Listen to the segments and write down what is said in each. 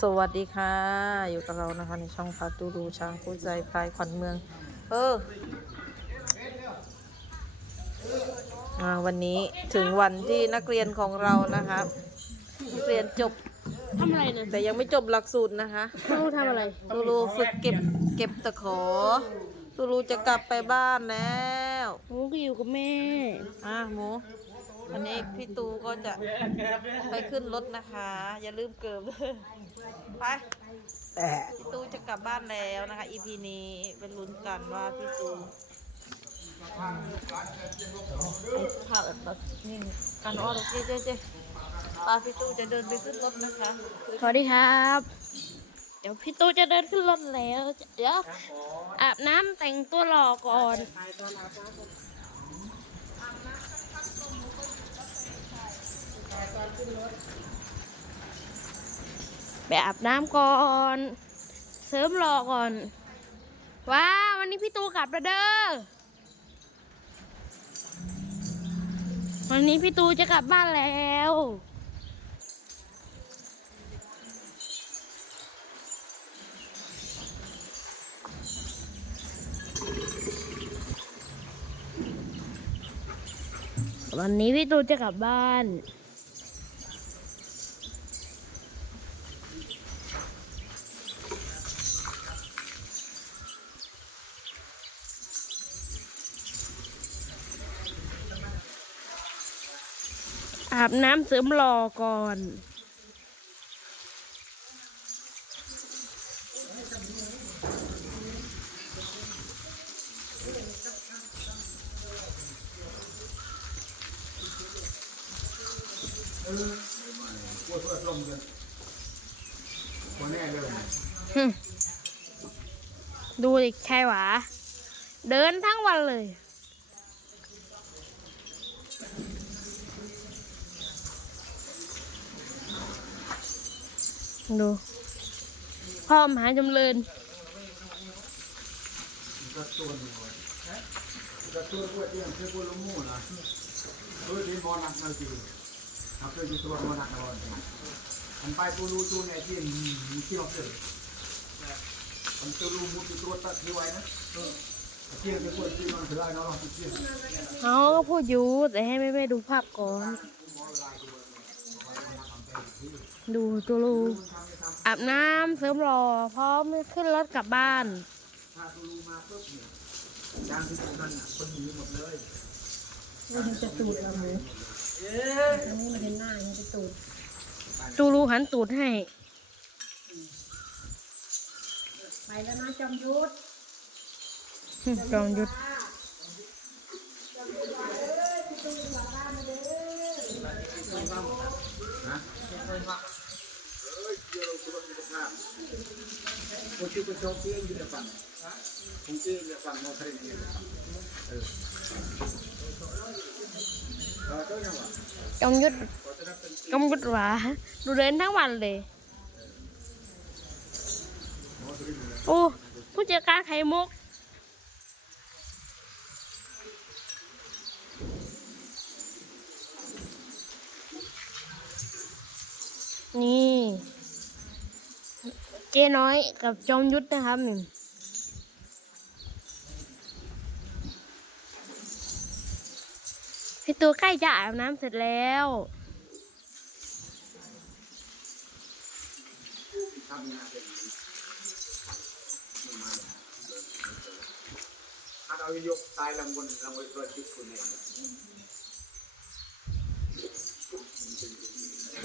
สวัสดีค่ะ อยู่กับเรานะคะในช่องพาตูดูช้างคู่ใจพลายขวัญเมือง เอออาวันนี้ถึงวันที่นักเรียนของเรานะคะนักเรียนจบทำอะไรนะแต่ยังไม่จบหลักสูตรนะคะลูกทำอะไรตูรูฝึกเก็บเก็บตะขอตูรูจะกลับไปบ้านแล้วหนูก็อยู่กับแม่อะหมู วันนี้พี่ตูก็จะไปขึ้นรถนะคะ อย่าลืมเกิบเลยไปพี่ตูจะกลับบ้านแล้วนะคะ EP นี้เป็นลุ้นกันว่าพี่ตูไอ้ภาพแบบนี่กันอ้อโอเคเจ๊เจ๊ปาพี่ตูจะเดินไปขึ้นรถนะคะสวัสดีครับ เดี๋ยวพี่ตู้จะเดินขึ้นรถแล้ว เดี๋ยวอาบน้ำแต่งตัวหล่อก่อน ไปอาบน้ำก่อน เสริมหล่อก่อน ว้าววันนี้พี่ตูกลับแล้วเด้อ วันนี้พี่ตูจะกลับบ้านแล้ววันนี้พี่ตูจะกลับบ้าน อาบน้ำเสริมหล่อก่อนปวดเพื่อลมกันหัวแน่เลยหึดูดิใครหวะเดินทั้งวันเลย ดูพ่อมหาจำเริญก็ตัวนึ่งเลยก็ตัวปวดเยี่ยมเพื่อปวดลมมูนะเพื่อที่มอนักนาทีครับเพื่อที่มอนักนอนอันไปตัวรูตัวไหนที่มีที่เราเกิดมันตัวรูมุดตัวตัดที่ไว้นะเกี่ยวกับปวดที่มันถือไอ้น้อเกี่ยวเขาพูดอยู่แต่ให้แม่แม่ดูภาพก่อน ดูตัวลูกอาบน้ำเสริมหล่อพร้อมขึ้นรถกลับบ้านถ้าตัวรูมาปุ๊บเนี่ยยางที่ตรงนั้นอะคนหนีหมดเลยตูรูหันตูดให้ ไปแล้วนะจอมยุทธจอมยุทธคนที่ไปชกที่อยู่ในฝั่งผม ที่ในฝั่งมอเตอร์เนี่ยเออเออตัวยังวะจอมยุทธจอมยุทธหวาดูเดินทั้งวันเลย โอ้ผู้จัดการไข่มุก นี่ เจ๊น้อยกับจอมยุทธนะครับพี่ตัวใกล้จะอาบน้ำเสร็จแล้วถ้าเรายกตายลำบนลำบนตัวชิดคุณเองตา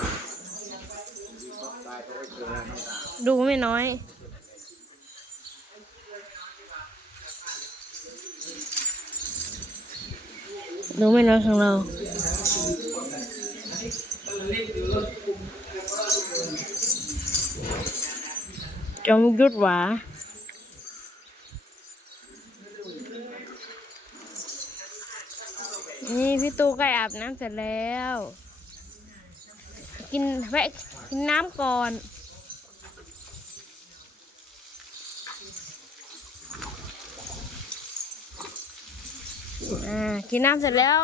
ยเพราะว่าเจอน้ำตา ดูไม่น้อย ดูไม่น้อยของเราจอมยุทธหวานี่พี่ตูใกล้อาบน้ำเสร็จแล้ว กินแวะ กินน้ำก่อน อ่า กินน้ำเสร็จแล้ว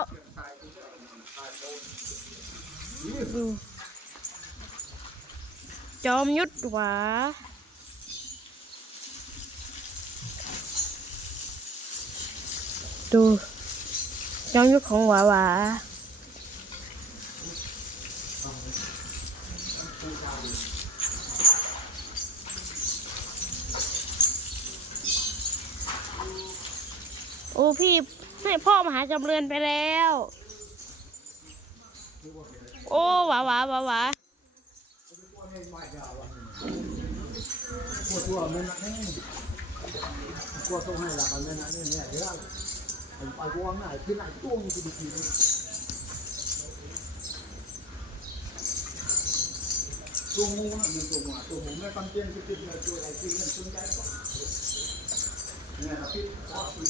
ดู จอมยุทธหวาดูจอมยุทธของหวาหวา โอ้พี่ให้พ่อมหาจำเริญไปแล้ว โอ้หวาหวาหวาหวาตัวมันนักแน่ปวต้องให้ละกันนั่นนี่เนี่ยเดี๋ยวไปวางไหนที่ไหนตัวมันจะดีทีตัวงูน่ะมันตัวงูตัวงูไม่ตั้งเตียงที่ติดเลยตัวอะไรที่นั่นสนใจก็เนี่ยครับพี่ โ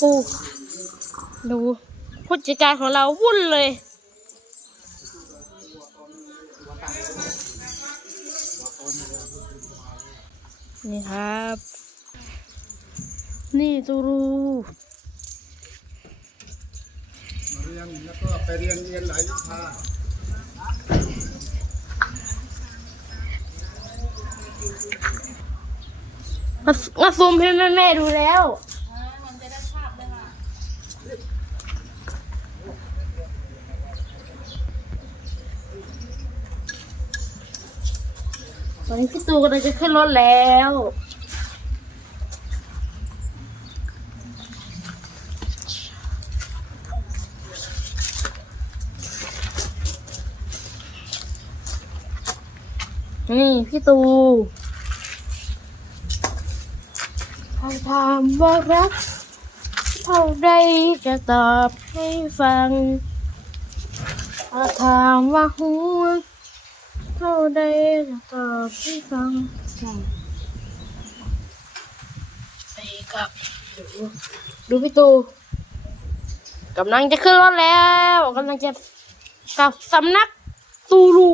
อ้ดูผู้จัดการของเราวุ่นเลย นี่ครับ นี่ตูรูมาเรียนแล้วก็ไปเรียนเรียนหลายวิชา มามาซูมให้แม่แม่ดูแล้วตอนนี้พี่ตูกำลังจะขึ้นรถแล้ว นี่พี่ตูถ้าถามว่ารัก เท่าใดจะตอบให้ฟังถ้าถามว่าหัวเท่าใดจะตอบให้ฟังไปกับดูดูพี่ตูกำลังจะขึ้นรถแล้วกำลังจะกลับสำนักตูรู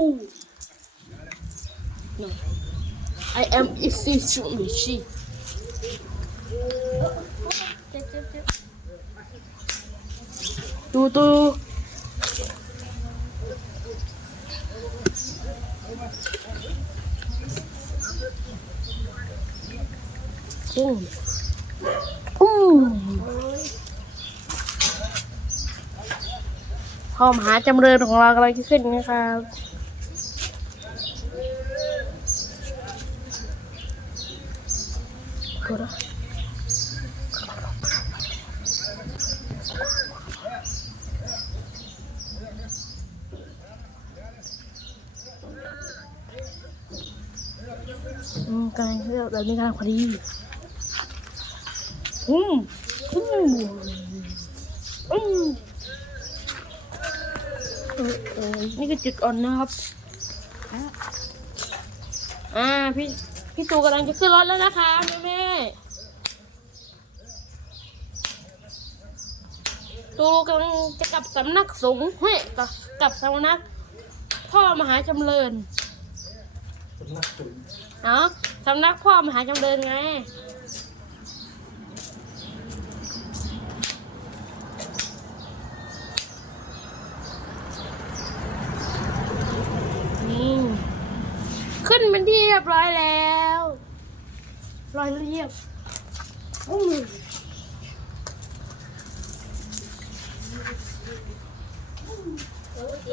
I am efficiency. ดูดูอืมอืมพ่อมหาจำเริญของเรากำลังจะขึ้นนะครับ อืมกำลังเลือกแบบนี้กำลังพอดี อืมอืมอืมเออเออนี่คือจุดอ่อนนะครับอ่าพี่พี่ตูกำลังจะขึ้นรถแล้วนะคะแม่แม่ตูกำลังจะกลับสำนักสงฆ์เฮ้ยกลับกลับสำนัก พ่อมหาจำเริญ เนาสำนักพ่อมหาจำเริญไงนี่ขึ้นเป็นที่เรียบร้อยแล้วรอยเรียบอู้โอเค